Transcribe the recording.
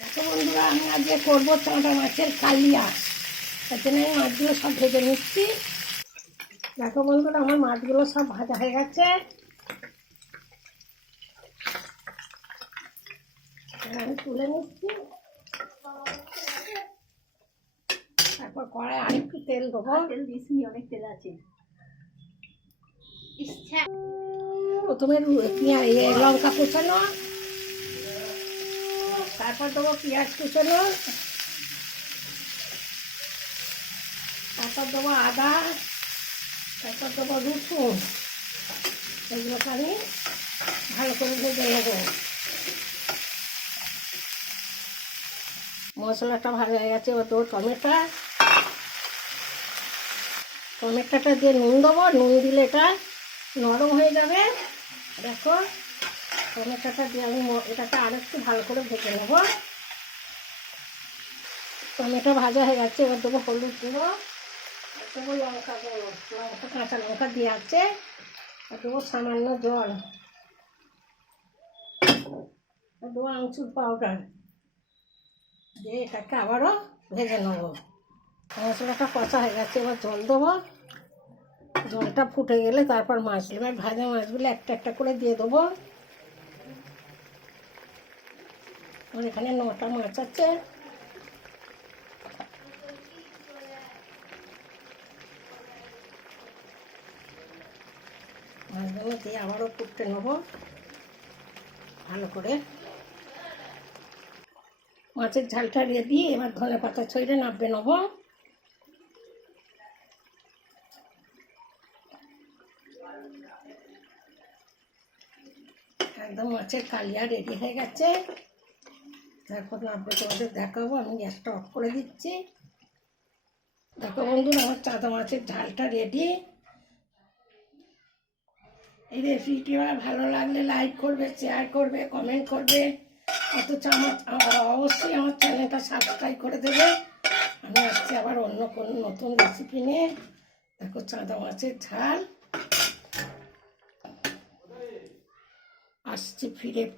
দেখো বন্ধুরা, আমি আজকে করবো চাঁদা মাছের কালিয়া। তার জন্য আমি মাছগুলো সব ভেজে নিচ্ছি। দেখো বন্ধুরা, আমার মাছগুলো সব ভাজা হয়ে গেছে। আমি তুলে নিচ্ছি। তারপর কড়াই আরেকটু তেল দেবো। তেল দিসনি, অনেক তেল আছে। প্রথমে লঙ্কা কুচানো, তারপর দেবো পেঁয়াজ কুচানো, তারপর দেবো আদা, তারপর দেবো রসুন। এগুলোকে আমি ভালো করে ভেজে নেবো। মশলাটা ভালো হয়ে গেছে। এবার দেবো টমেটোটা দিয়ে নুন দেবো। নুন দিলে এটা নরম হয়ে যাবে। দেখো, টমেটোটা দিয়ে আমি এটাকে আরেকটু ভালো করে ভেজে নেবো। টমেটো ভাজা হয়ে গেছে। এবার দেবো হলুদ দেবো, দেবো লঙ্কা দেবো, কাঁচা লঙ্কা দিয়ে আছে। আর দেবো সামান্য জল, দেবো আমচুর পাউডার দিয়ে এটাকে আবারও ভেজে নেবো। মশলাটা কষা হয়ে গেছে। এবার জল দেবো। জলটা ফুটে গেলে তারপর মাছগুলো, এবার ভাজা মাছগুলো একটা একটা করে দিয়ে দেবো। আর এখানে 9টা মাছ আছে। মাছগুলো দিয়ে আবারও ফুটতে নেবো ভালো করে। মাছের ঝালটা রেডি। এবার ধনে পাতা ছড়িয়ে নাববে নেবো। একদম মাছের কালিয়া রেডি হয়ে গেছে। তারপর নাববে তোমাদের দেখাবো। আমি গ্যাসটা অফ করে দিচ্ছি। দেখো বন্ধুরা, আমার চাঁদা মাছের ঝালটা রেডি। এই রেসিপিটি ভালো লাগলে লাইক করবে, শেয়ার করবে, কমেন্ট করবে। অথচ অবশ্যই আমার চ্যানেলটা সাবস্ক্রাইব করে দেবে। আমি আসছি আবার অন্য কোনো নতুন রেসিপি নিয়ে। দেখো, চাঁদা মাছের ঝাল। আসছি ফিরে।